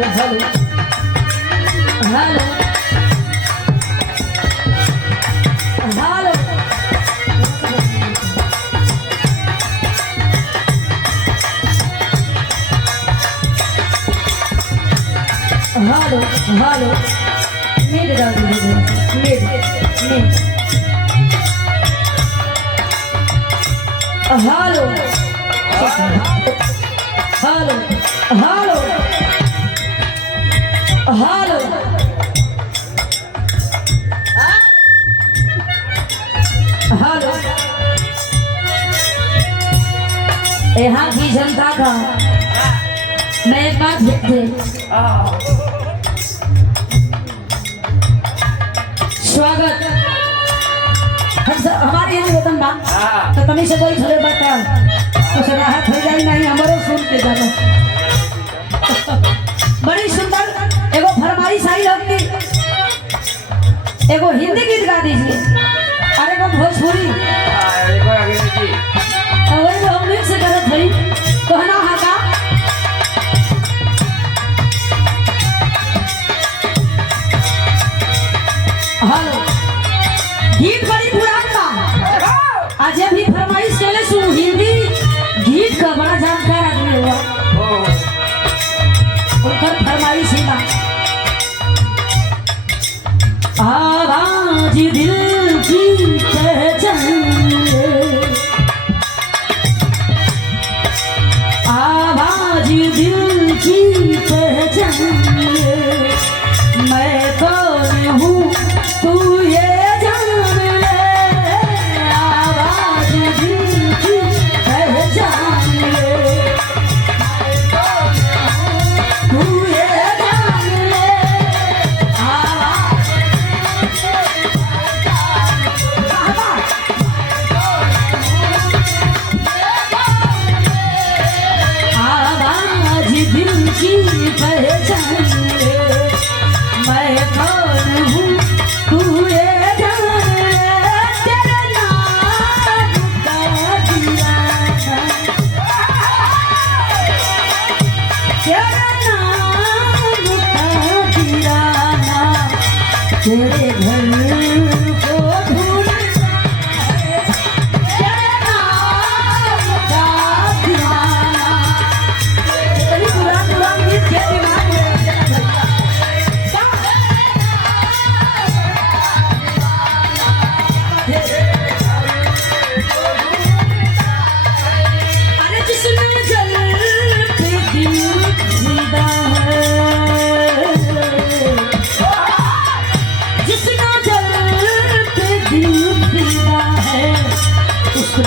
Hello. Mid down. Mid. Hello. यहाँ की जनता का मैं एक बात लिखते स्वागत हमारे यहाँ निवेदन बा तो तमी से कोई थोड़े बता तो राहत हो जाए नहीं हमारो सुन के जाना बड़ी सुंदर एगो फरमाइश आई आपकी एगो हिंदी गीत गा दीजिए और एगो भोजपुरी वही तो हम से करत हई कहना है का हेलो गीत बड़ी पुरान बा आज भी फरमाइश चले सु हिंदी गीत का बड़ा जानकार आदमी हुआ उनकर फरमाइश ही बा आवाज दिल की पहचान आवाज दिल की पहचान मैं कौन हूँ तू ये जान ले आवाज दिल की पहचान ले तू ये जान ले आवाज दिल की पहचान ले मैं कौन हूँ तू ये जान ले तेरे नाम का दीवाना तेरे नाम का दीवाना तेरे घर को ढूंढता है तेरे नाम का दीवाना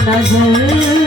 नजर